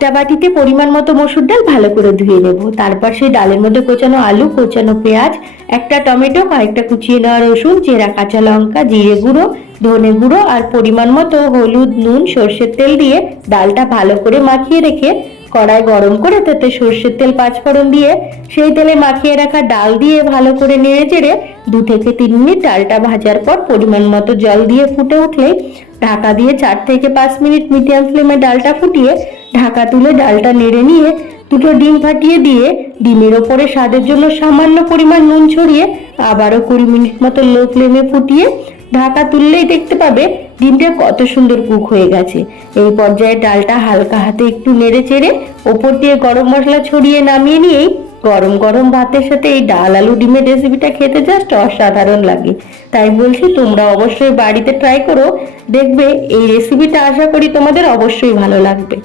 একটা বাটিতে পরিমাণ মতো মসুর ডাল ভালো করে ধুয়ে নেব। তারপর সেই ডালের মধ্যে কোচানো আলু, কোচানো পেঁয়াজ, একটা টমেটো, কয়েকটা কুচিয়ে নেওয়া রসুন, চেরা কাঁচা লঙ্কা, জিরে গুঁড়ো, ধনে গুঁড়ো আর পরিমাণ মতো হলুদ, নুন, সর্ষের তেল দিয়ে ডালটা ভালো করে মাখিয়ে রেখে কড়াই গরম করে তাতে সর্ষের তেল 5 ফোড়ন দিয়ে সেই তেলে মাখিয়ে রাখা ডাল দিয়ে ভালো করে নেড়ে চেড়ে 2 থেকে 3 মিনিট ডালটা ভাজার পর পরিমাণ মতো জল দিয়ে ফুটে উঠলে ঢাকা দিয়ে 4 থেকে 5 মিনিট মিডিয়াম ফ্লেমে ডালটা ফুটিয়ে ঢাকা তুলে ডালটা নেড়ে নিয়ে দুটো ডিম ফাটিয়ে দিয়ে ডিমের ওপরে স্বাদের জন্য সামান্য পরিমাণ নুন ছড়িয়ে আবারও 20 মিনিট মতো লো ফ্লেমে ফুটিয়ে ঢাকা তুললেই দেখতে পাবে ডিমটা কত সুন্দর কুক হয়ে গেছে। এই পর্যায়ে ডালটা হালকা হাতে একটু নেড়ে চেড়ে ওপর দিয়ে গরম মশলা ছড়িয়ে নামিয়ে নিয়েই গরম গরম ভাতের সাথে এই ডাল আলু ডিমের রেসিপিটা খেতে জাস্ট অসাধারণ লাগে। তাই বলছি তোমরা অবশ্যই বাড়িতে ট্রাই করো, দেখবে এই রেসিপিটা আশা করি তোমাদের অবশ্যই ভালো লাগবে।